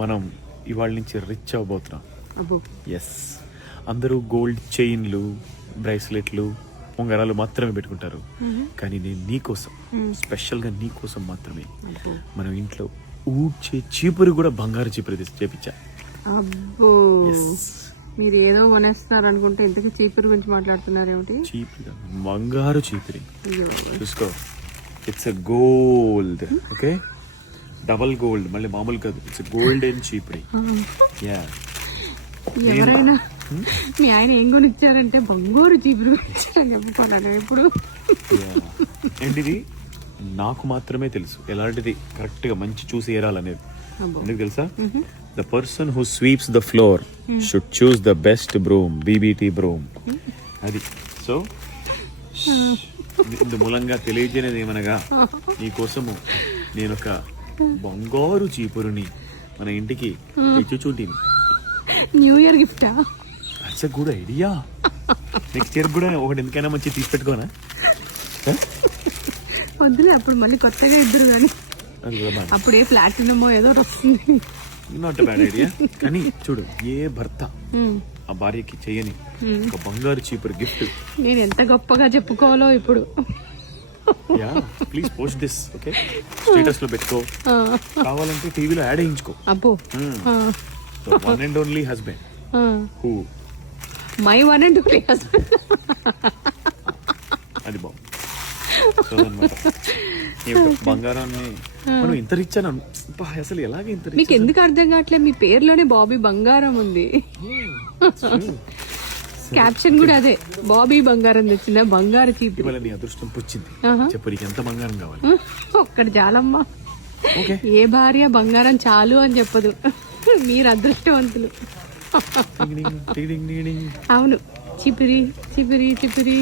మనం ఇవాళ నుంచి రిచ్ అవ్వబోతున్నాం. అబ్బో ఎస్, అందరూ గోల్డ్ చైన్లు, బ్రేస్లెట్లు, ఉంగరాలు మాత్రమే పెట్టుకుంటారు. కానీ నేను నీకోసం, స్పెషల్గా నీకోసం మాత్రమే మనం ఇంట్లో ఊడ్చే చీపురు కూడా బంగారు చీపురు చేపించా. అబ్బో, మీరు ఏదో కొనేస్తున్నారు అనుకుంటే ఇంతకీ చీపురు గురించి మాట్లాడుతున్నారు ఏమిటి? చీపురు, బంగారు చీపురి. చూసుకో, it's a gold. Okay, double gold, మళ్ళీ మామూలు కాదు, ఇట్స్ గోల్డెన్ చీపురి. యా, ఎవరైనా మీ ఆయన ఏం కొనిచ్చారంటే బంగారు చీపురు ఇచ్చారని చెప్పుకోవాలని ఇప్పుడు. ఏంటిది నాకు మాత్రమే తెలుసు ఎలాంటిది కరెక్ట్ గా మంచి చూసి ఏరాలనేది. ఎందుకు తెలుసా? The person who sweeps the floor should choose the best broom, BBT broom. అది. సో ఇందు మూలంగా తెలియజేయనిది ఏమనగా, నీ కోసము నేను ఒక బంగారు చీపురుని మన ఇంటికి ఇచ్చుచూటిని. న్యూ ఇయర్ గిఫ్టా? That's a good idea. Next year కూడా ఒకటి ఎందుకైనా మంచి తీసి పెట్టుకోనా? వద్దులే, అప్పుడు మళ్ళీ కొత్తగా ఇద్దరు కానీ అది కూడా బాగా, అప్పుడే ప్లాటినమో ఏదో వస్తుంది. Not bad idea. కానీ చూడు, ఏ భర్త ఆ భార్యకి చేయని ఒక బంగారు చీపురు గిఫ్ట్. నేను ఎంత గొప్పగా చెప్పుకోవాలో ఇప్పుడు. Yeah, please post this. Okay, status లో పెట్టుకో, కావాలంటే టీవీలో యాడ్ వేయించుకో. అబ్బో, one and only husband who, my one and only husband. అది బాగుంది. సో అన్నమాట, ఈ యొక్క బంగారాన్ని మనం ఇంత రిచ్ అని అసలు ఎలాగ ఇంత rich? మీకు ఎందుకు అర్థం కావట్లేదు? మీ పేరులోనే బాబీ బంగారం ఉంది. క్యాప్షన్ కూడా అదే, బాబీ బంగారం తెచ్చిన బంగారు చీపురు. ఇవాళ నీ అదృష్టం పుచ్చింది. చెప్పు, నీకు ఎంత బంగారం కావాలి? ఒక్కటి చాలమ్మా. ఓకే, ఏ భార్య బంగారం చాలు అని చెప్పదు. మీరు అదృష్టవంతులు. అవును, చిపిరి చిపిరి చిపిరి.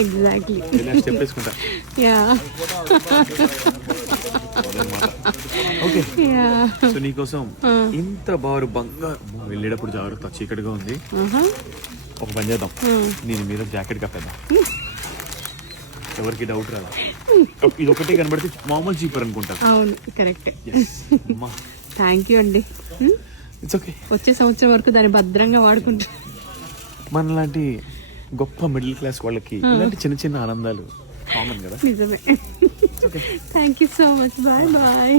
ఎగ్జాక్ట్లీ. చెప్పేసుకుంటా. Yeah okay, yeah. సో నీకోసం ఇంత బారు బంగారు. వెళ్ళేటప్పుడు జాగ్రత్త, చీకటిగా ఉంది. ఒక పని చేద్దాం, నేను మీద జాకెట్ కప్పేద్దాం, ఎవరికి డౌట్ రాదు. ఇది ఒకటే కనబడితే మామూలు చీపర్ అనుకుంటారు. అవును, కరెక్ట్. అమ్మా, థ్యాంక్ యూ అండి. It's okay. వచ్చే సంవత్సరం వరకు దాన్ని భద్రంగా వాడుకుంటా. మనలాంటి గొప్ప మిడిల్ క్లాస్ వాళ్ళకి ఇలాంటి చిన్న చిన్న ఆనందాలు కామన్ కదా. నిజమే. Thank you so much. Bye bye.